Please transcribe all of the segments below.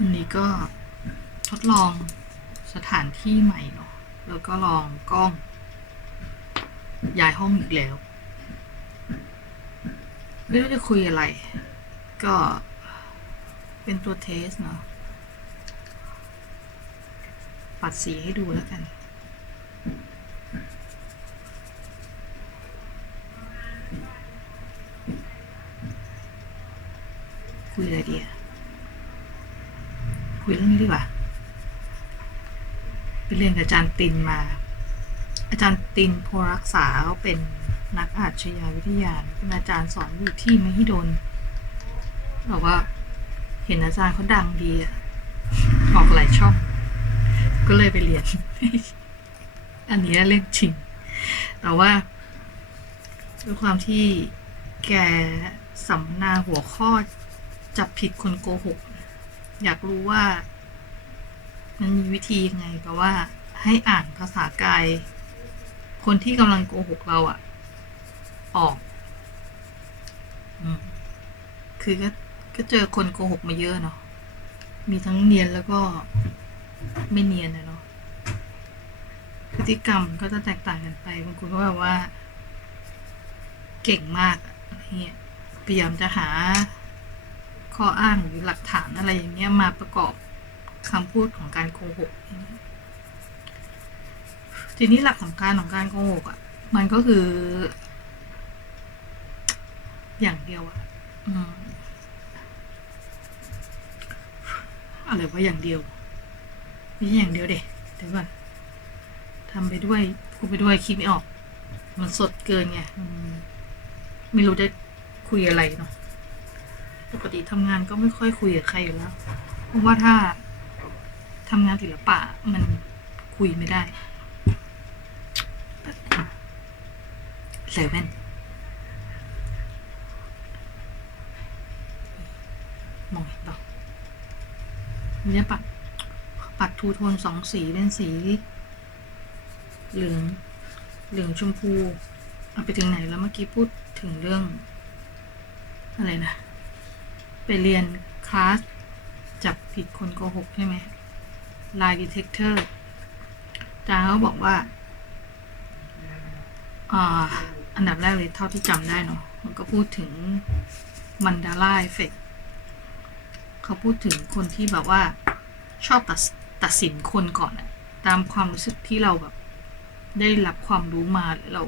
วันนี้ก็ทดลองสถานที่ใหม่เนาะแล้วก็ลองกล้อง ย้ายห้องอีกแล้วไม่รู้จะคุยอะไร ก็เป็นตัวเทสเนาะปัดสีให้ดูแล้วกันคุยอะไรดีอะ ยเรื่องนี้ดีกว่าไปเรียนกับอาจารย์ตินมา อาจารย์ตินโพรักษาเขาเป็นนักอาชญาวิทยาเป็นอาจารย์สอนอยู่ที่มหิดลบอกว่า เห็นอาจารย์เขาดังดีอะออกหลายช่อง ก็เลยไปเรียน อันนี้เรื่องจริง แต่ว่าด้วยความที่แกสัมมนาหัวข้อจับผิดคนโกหก อยากรู้ว่า มันมีวิธียังไงแปลว่าให้อ่านภาษากาย คนที่กำลังโกหกเราอะออกอคือก็ก็เจอคนโกหกมาเยอะเนาะมีทั้งเนียนแล้วก็ไม่เนียนนะเนาะพฤติกรรมก็จะแตกต่างกันไปบางคนก็แบบว่า เก่งมากอะไรเงี้ยพยายามจะหา ข้ออ้างหรือหลักฐานอะไรอย่างเงี้ยมาประกอบคำพูดของการโกหกทีนี้หลักสำคัญของการโกหกอะ มันก็คือ อย่างเดียวอะอะไรว่าอย่างเดียวไม่ใช่อย่างเดียวเด็เดี๋ยวก่อนทำไปด้วยพูดไปด้วยคิดไม่ออก มันสดเกินไงไม่รู้จะคุยอะไรเนาะ ปกติทำงานก็ไม่ค่อยคุยกับใครอยู่แล้ว เพราะว่าถ้าทำงานศิลปะมันคุยไม่ได้เซเว่นมองเห็นปะเนี่ยปัดปัดทูโทนสองสีเป็นสี เหลือง เหลืองชมพู เอาไปถึงไหนแล้วเมื่อกี้พูดถึงเรื่อง อะไรนะ ไปเรียนคลาสจับผิดคนโกหกใช่ไหม lie detector อาจารย์เขาบอกว่าอ่าอันดับแรกเลยเท่าที่จำได้เนาะมันก็พูดถึงมันดาร่าเอฟเฟกเขาพูดถึงคนที่แบบว่าชอบตัดตัดสินคนก่อนอะตามความรู้สึกที่เราแบบ ได้รับความรู้มาหรือเรา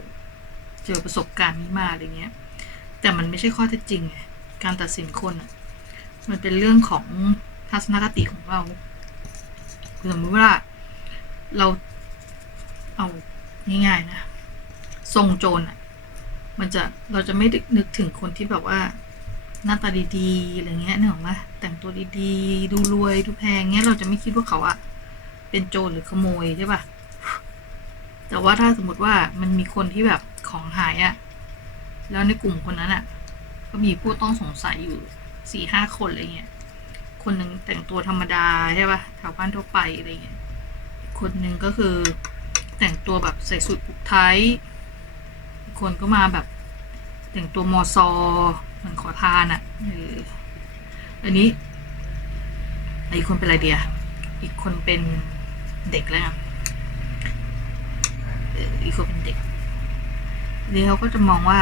เจอประสบการณ์นี้มาอะไรเงี้ย แต่มันไม่ใช่ข้อเท็จจริงไงการตัดสินคนอะ มันเป็นเรื่องของทัศนคติของเราสมมติว่าเราเอาง่ายๆนะทรงโจรอะมันจะเราจะไม่นึกถึงคนที่แบบว่า หน้าตาดีๆอะไรเงี้ยนึกออกไหมแต่งตัวดีๆ ดูรวยดูแพงเงี้ยเราจะไม่คิดว่าเขาอะเป็นโจรหรือขโมยใช่ปะแต่ว่าถ้าสมมติว่ามันมีคนที่แบบของหายอะแล้วในกลุ่มคนนั้นอะก็มีผู้ต้องสงสัยอยู่ สี่ห้าคนอะไรเงี้ย คนหนึ่งแต่งตัวธรรมดาใช่ปะแถวบ้านทั่วไปอะไรเงี้ย คนหนึ่งก็คือแต่งตัวแบบใส่สูทผูกไทยคนก็มาแบบแต่งตัวมอซอเหมือนขอทานอะ่ะเอออันนี้อีกคนเป็นอะไรเดียอีกคนเป็นเด็กแล้วกันเอออีกคนเป็นเด็กเดี๋ยวเขาก็จะมองว่า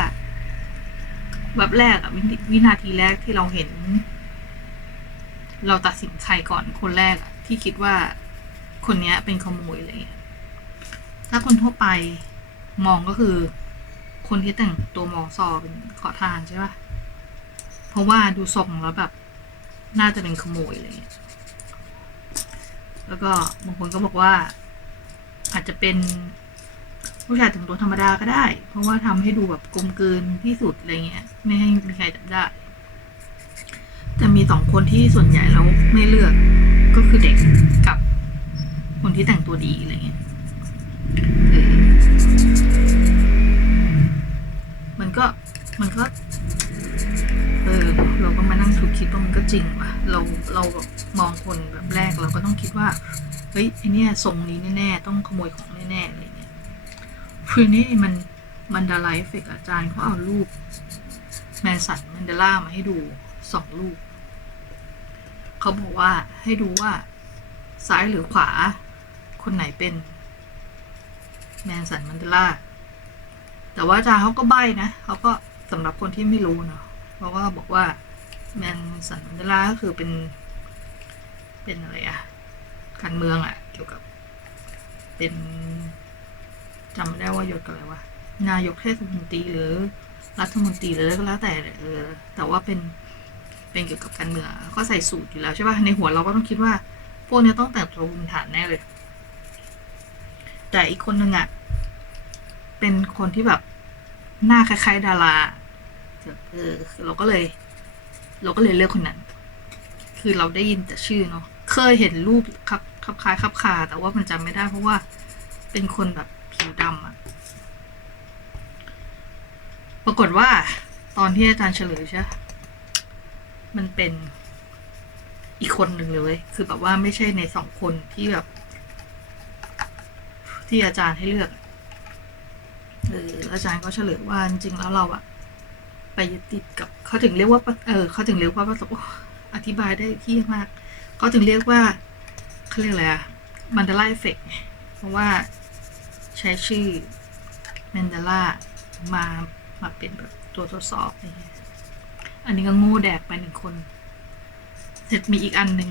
แบบแรกอะวินาทีแรกที่เราเห็น เราตัดสินใครก่อนคนแรกอะที่คิดว่าคนนี้เป็นขโมยเลยถ้าคนทั่วไปมองก็คือ คนที่แต่งตัวมอซอเป็นขอทานใช่ปะเพราะว่าดูทรงแล้วแบบ น่าจะเป็นขโมยอะไรเงี้ยแล้วก็บางคนก็บอกว่า อาจจะเป็น ผู้ชายแต่งตัวธรรมดาก็ได้ เพราะว่าทำให้ดูแบบกลมกลืนที่สุดอะไรเงี้ย ไม่ให้มีใครจับได้ จะมีสองคนที่ส่วนใหญ่แล้วไม่เลือกก็คือเด็กกับคนที่แต่งตัวดีอะไรเงี้ยเออมันก็มันก็ เออเราก็มานั่งถูกคิดว่ามันก็จริงว่ะ เราเราแบบมองคนแบบแรกเราก็ต้องคิดว่า เฮ้ยไอเนี่ยทรงนี้แน่ๆต้องขโมยของแน่ๆอะไรเงี้ย คือนี่มันมันดาไลฟ์เฟกอาจารย์เขาเอารูปแมนสันมันเดล่ามาให้ดูสองรูปเขาบอกว่าให้ดูว่าซ้ายหรือขวา คนไหนเป็นแมนสันมันเดล่าแต่ว่าอาจารย์เขาก็ใบ้นะเขาก็สำหรับคนที่ไม่รู้เนาะเขาก็บอกว่าแมนสันมันเดล่าก็คือเป็น เป็นอะไรอะการเมืองอะเกี่ยวกับเป็น จำไม่ได้ว่ายศอะไรวะนายกเทศมนตรีหรือรัฐมนตรีหรืออะไรก็แล้วแต่เออแต่ว่าเป็นเป็นเกี่ยวกับการเมืองก็ใส่สูตรอยู่แล้วใช่ป่ะในหัวเราก็ต้องคิดว่า พวกนี้ต้องแต่งตัวภูมิฐานแน่เลย แต่อีกคนหนึ่งอะเป็นคนที่แบบหน้าคล้าย ๆ ดาราเออเราก็เลย เราก็เลยเลือกคนนั้น คือเราได้ยินแต่ชื่อเนาะเคยเห็นรูปครับคับคล้ายคับคาแต่ว่ามันจำไม่ได้เพราะว่าเป็นคนแบบ ผิวดำอะปรากฏว่าตอนที่อาจารย์เฉลยใช่ มันเป็นอีกคนหนึ่งเลย คือแบบว่าไม่ใช่ในสองคนที่แบบ ที่อาจารย์ให้เลือกเอออาจารย์ก็เฉลยว่าจริงแล้วเราอะไปยึดติดกับเขาถึงเรียกว่าเออเขาถึงเรียกว่าประสบอธิบายได้ที่มากเขาถึงเรียกว่าเขาเรียกอะไรอะมันดา l าเอฟเฟกเพราะว่า ใช้ชื่อมันดา l ามามาเป็นแบบตัวทดสอบอะไรเงี้ยอันนี้ก็โง่แดกไปหนึ่งคน เสร็จมีอีกอันหนึ่ง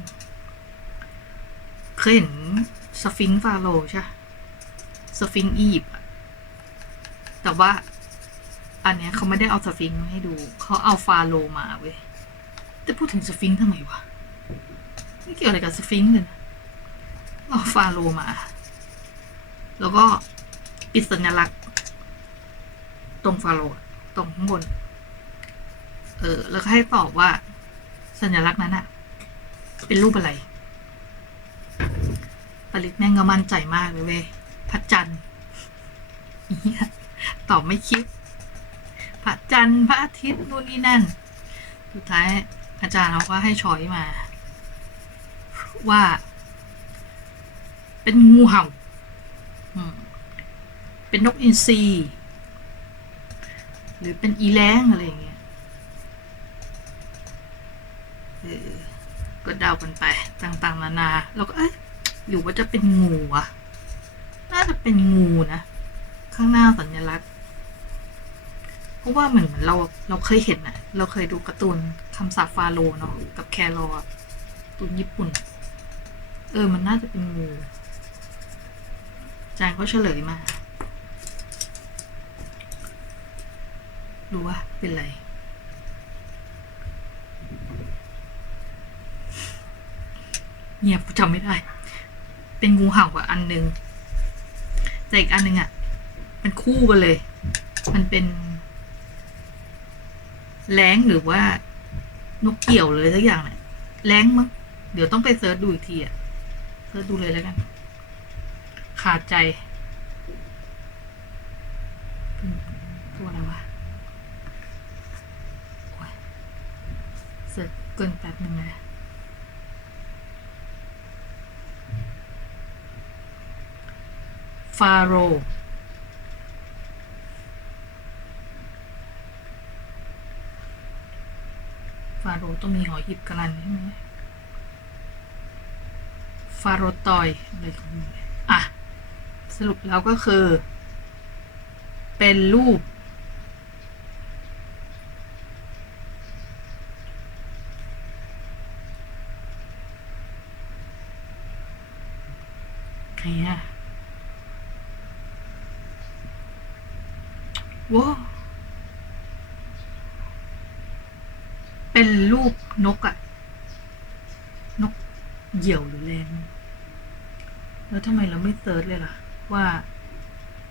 เคยเห็นสฟิงฟาโรใช่สฟิงอียิปต์อะแต่ว่า อันเนี้ยเขาไม่ได้เอาสฟิงมาให้ดู เขาเอาฟาโรมาเว้ยแต่พูดถึงสฟิงทำไมวะไม่เกี่ยวอะไรกับสฟิงเลยนะเอาฟาโรมา แล้วก็ ปิดสัญลักษณ์ ตรงฟาโรห์อะตรงข้างบน เออ แล้วก็ให้ตอบว่าสัญลักษณ์นั้นอะเป็นรูปอะไรปริศแม่งก็มั่นใจมากเลยเว้ยพระจันทร์ตอบไม่คิดพระจันทร์พระอาทิตย์นู่นนี่นั่น สุดท้ายอาจารย์เขาก็ให้ช้อยมา ว่า เป็นงูเห่า อืม เป็นนกอินทรีหรือเป็นอีแรงอะไรอย่างเงี้ยเออก็เดากันไปต่างๆ นานา แล้วก็เอ้ยหรือว่าจะเป็นงูอะน่าจะเป็นงูนะ ข้างหน้าสัญลักษณ์เพราะว่าเหมือนเราเราเคยเห็นอะเราเคยดูการ์ตูนคำสาปฟาโรเนาะกับแครอทตูนญี่ปุ่น เออ มันน่าจะเป็นงูจารย์ก็เฉลยมา ดูว่าเป็นไร เงียบจำไม่ได้ เป็นงูเห่าอะอันหนึ่งแต่อีกอันหนึ่งอะมันคู่กันเลย มันเป็น แรงหรือว่านกเกี่ยวเลยสักอย่างเนี่ยแรงมั้งเดี๋ยวต้องไปเซิร์ชดูอีกทีอะเซิร์ชดูเลยแล้วกัน ขาดใจ ตัวอะไรวะโอ๊ยเซิร์ชเกินแป๊บหนึ่งนะฟาโรฟาโรต้องมีหอหีบกระลันใช่ไหมฟาโรตอยอะไรของมึงอะ สรุปแล้วก็คือ เป็นรูป อะว้าเป็นรูปนกอะนกเหยี่ยวหรือแรงแล้วทำไมเราไม่เซิร์ชเลยล่ะ ว่า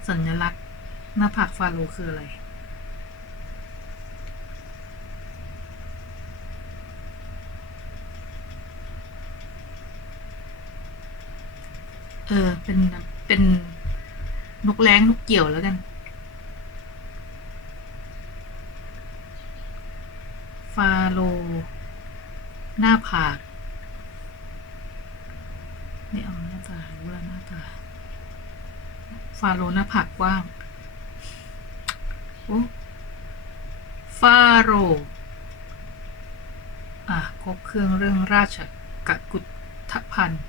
สัญลักษณ์หน้าผากฟาโรคืออะไร เออ เป็นเป็นนกแร้งนกเกี่ยวแล้วกัน ฟาโล หน้าผากไม่เอาหน้าตารู้แล้วหน้าตา ฟาโลหน้าผากกว้างโอ้ฟาโร อะครบเครื่องเรื่องราชกกุฏทพันธ์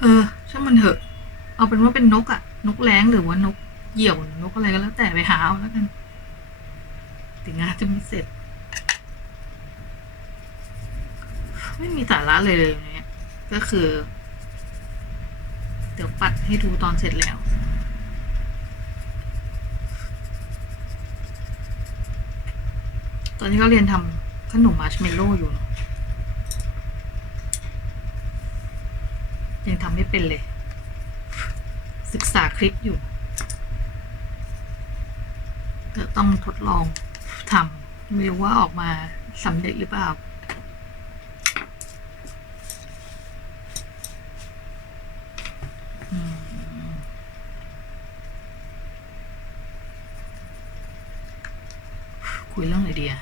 เออช่าง มันเถอะ เอาเป็นว่าเป็นนกอะนกแร้งหรือว่านกเหยี่ยวนกอะไรก็แล้วแต่ไปหาเอาแล้วกันถึงงานจะไม่เสร็จ ไม่มีสาระเลยเลยเนี่ยก็คือ เดี๋ยวปัดให้ดูตอนเสร็จแล้วตอนนี้ก็เรียนทำขนมมาร์ชเมลโล่อยู่เนอะยังทำไม่เป็นเลย ศึกษาคลิปอยู่ก็ต้องทดลองทำไม่รู้ว่าออกมาสำเร็จหรือเปล่า คุยเรื่องอะไรดีอะ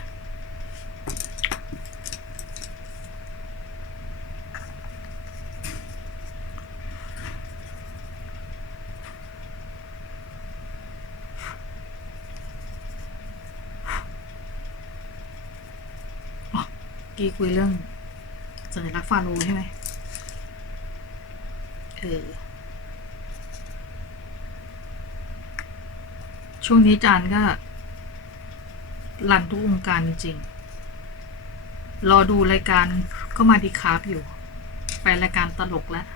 กี้คุยเรื่องสัญลักษณ์ฟาโรใช่ไหมเออ ช่วงนี้จานก็รันทุกวงค์การจริงๆ รอดูรายการก็มาดีคาร์บอยู่ ไปรายการตลกแล้ว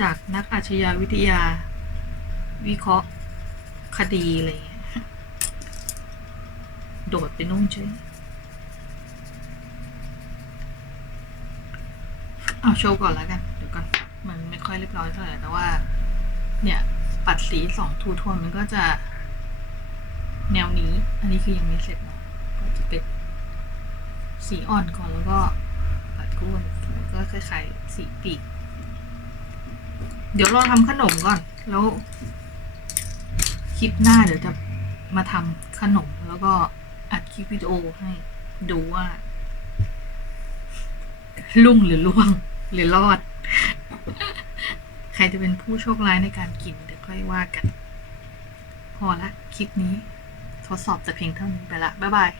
จากนักอาชญาวิทยา วิเคราะห์คดีอะไรอย่างเงี้ยโดดไปนุ่งเฉย เอาโชว์ก่อนแล้วกัน เดี๋ยวก่อน มันไม่ค่อยเรียบร้อยเท่าไหร่แต่ว่า เนี่ย ปัดสีสองทูโทนมันก็จะ แนวนี้ อันนี้คือยังไม่เสร็จเนาะก็จะเป็นสีอ่อนก่อนแล้วก็ปัดกล้นก็คล้ายๆสีปีก เดี๋ยวเราทำขนมก่อน แล้วคลิปหน้าเดี๋ยวจะมาทำขนมแล้วก็อัดคลิปวิดีโอให้ดูว่าลุ่งหรือล่วง หรือรอด ใครจะเป็นผู้โชคร้ายในการกินเดี๋ยวค่อยว่ากัน พอละ คลิปนี้ ทดสอบแต่เพียงเท่านี้ไปละ บ๊ายบาย